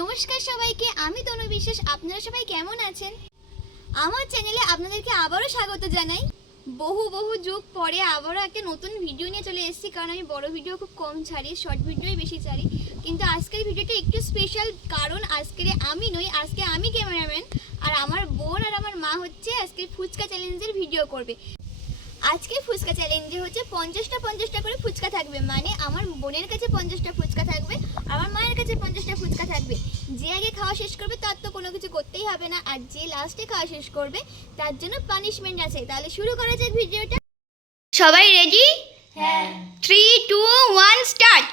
নমস্কার সবাইকে, আমি তনু বিশ্বাস। আপনারা সবাই কেমন আছেন? আমার চ্যানেলে আপনাদেরকে আবারও স্বাগত জানাই। বহু বহু যুগ পরে আবারও একটা নতুন ভিডিও নিয়ে চলে এসেছি, কারণ আমি বড় ভিডিও খুব কম ছাড়ি শর্ট ভিডিওই বেশি ছাড়ি। কিন্তু আজকের ভিডিওটা একটু স্পেশাল কারণ আজকের আমি নই, আজকে আমি ক্যামেরাম্যান আর আমার বোন আর আমার মা হচ্ছে আজকে ফুচকা চ্যালেঞ্জের ভিডিও করবে। আজকে ফুচকা চ্যালেঞ্জে হচ্ছে পঞ্চাশটা পঞ্চাশটা করে ফুচকা থাকবে। মানে আমার বোনের কাছে পঞ্চাশটা ফুচকা থাকবে আমার মায়ের কাছে পঞ্চাশটা ফুচকা যে আগে খাওয়া শেষ করবে তার তো কোনো কিছু করতেই হবে না। আর যে লাস্টে খাওয়া শেষ করবে তার জন্য পানিশমেন্ট আছে। তাহলে শুরু করা যাক ভিডিওটা। সবাই রেডি হ্যাঁ। থ্রি টু ওয়ান স্টার্ট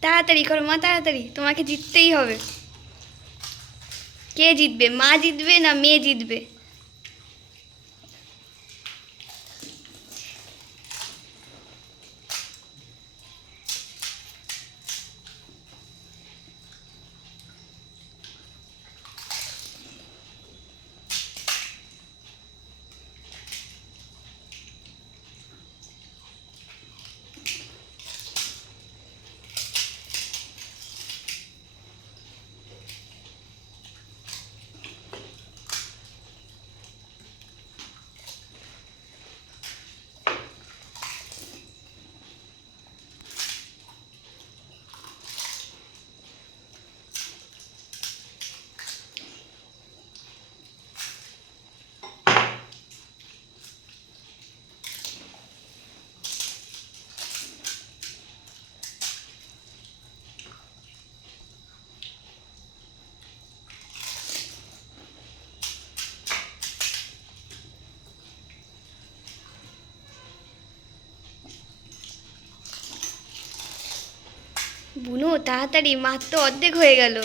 তাড়াতাড়ি করো মা তাড়াতাড়ি। তোমাকে জিততেই হবে। কে জিতবে? মা জিতবে না মেয়ে জিতবে? বুনো তাড়াতাড়ি মাত্র অর্ধেক হয়ে গেল।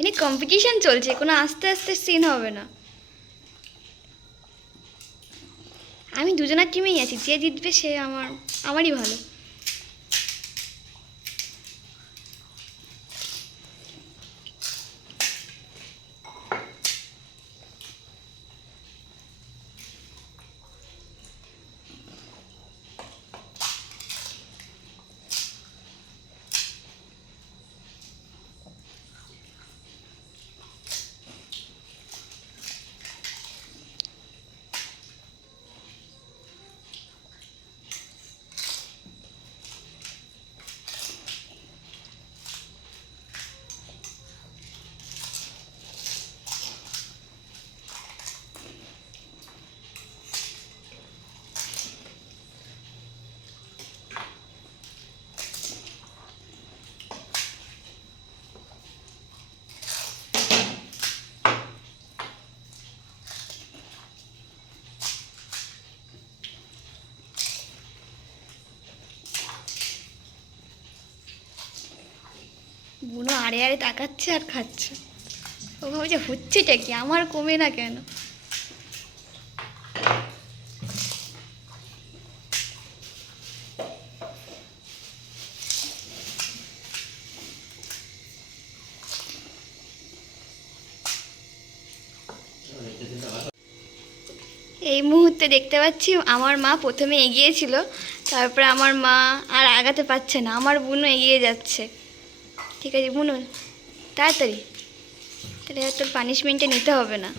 এনে এখানে কম্পিটিশন চলছে কোনো আস্তে আস্তে সিন হবে না। আমি দুজনের টিমেই আছি যে জিতবে সে আমার আমারই ভালো। বুনো আড়ে আড়ে তাকাচ্ছে আর খাচ্ছে। ও ভাবছে, হচ্ছেটা কি? আমার কমে না কেন? এই মুহূর্তে দেখতে পাচ্ছি আমার মা প্রথমে এগিয়েছিল তারপরে আমার মা আর আগাতে পারছে না, আমার বোনও এগিয়ে যাচ্ছে। ঠিক আছে বুনুন তাড়াতাড়ি। তাহলে আর তোর পানিশমেন্টে নিতে হবে না।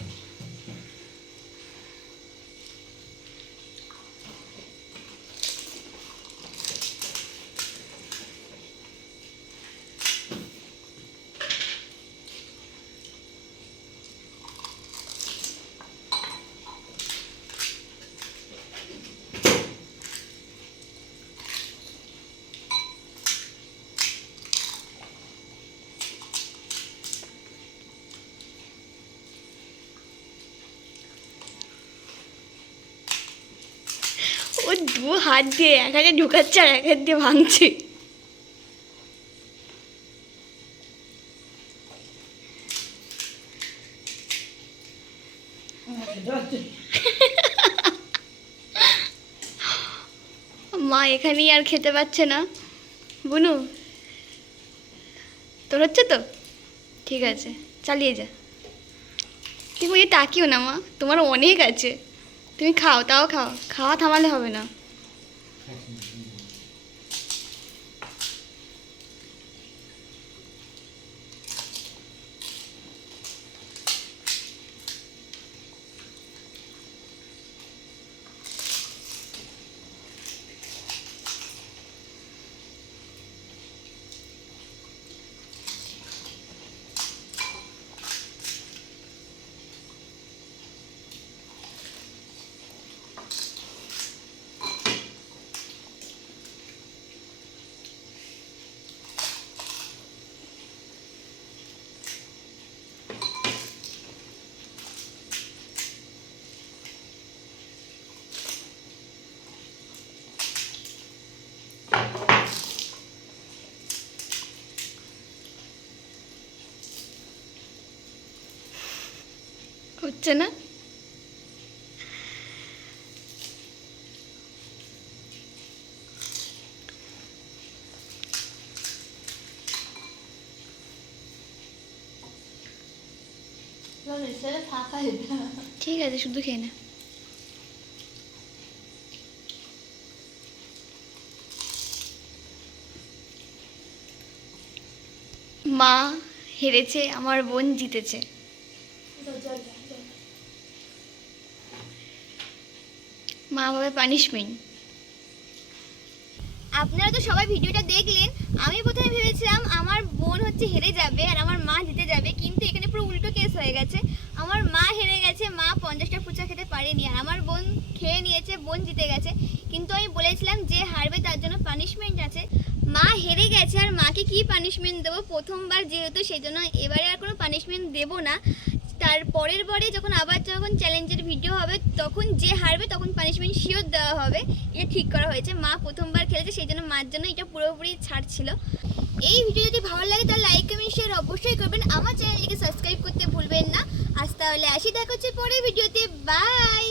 দু হাত দিয়ে এক হাতে ঢুকাচ্ছে আর এক হাত দিয়ে ভাঙছে। মা এখানেই আর খেতে পাচ্ছে না। বুনু, তোর হচ্ছে তো? ঠিক আছে, চালিয়ে যা। তুমি তাকিও না মা তোমার অনেক আছে। তুমি খাও, তাও খাও, খাওয়া থামালে হবে না। Thank you. হচ্ছে না? ঠিক আছে শুধু খেয়ে নে। মা হেরেছে আমার বোন জিতেছে। মা পাবে পানিশমেন্ট আপনারা তো সবাই ভিডিওটা দেখলেন, আমি প্রথমে ভেবেছিলাম আমার বোন হচ্ছে হেরে যাবে আর আমার মা জিতে যাবে, কিন্তু এখানে পুরো উল্টো কেস হয়ে গেছে। আমার মা হেরে গেছে, মা পঞ্চাশটা ফুচকা খেতে পারেনি, আর আমার বোন খেয়ে নিয়েছে, বোন জিতে গেছে। কিন্তু আমি বলেছিলাম যে হারবে তার জন্য পানিশমেন্ট আছে। মা হেরে গেছে, আর মাকে কি পানিশমেন্ট দেবো? প্রথমবার যেহেতু সেই জন্য এবারে আর কোনো পানিশমেন্ট দেবো না। তার পরের বারে যখন আবার যখন চ্যালেঞ্জের ভিডিও হবে, তখন যে হারবে তখন পানিশমেন্ট শিওর দেওয়া হবে। এটা ঠিক করা হয়েছে। মা প্রথমবার খেলেছে, সেই জন্য মার জন্য এটা পুরোপুরি ছাড়ছিল এই ভিডিও যদি ভালো লাগে তাহলে লাইক কমেন্ট শেয়ার অবশ্যই করবেন। আমার চ্যানেলটিকে সাবস্ক্রাইব করতে ভুলবেন না। আজ তাহলে আসি, দেখা হচ্ছে পরে ভিডিওতে বাই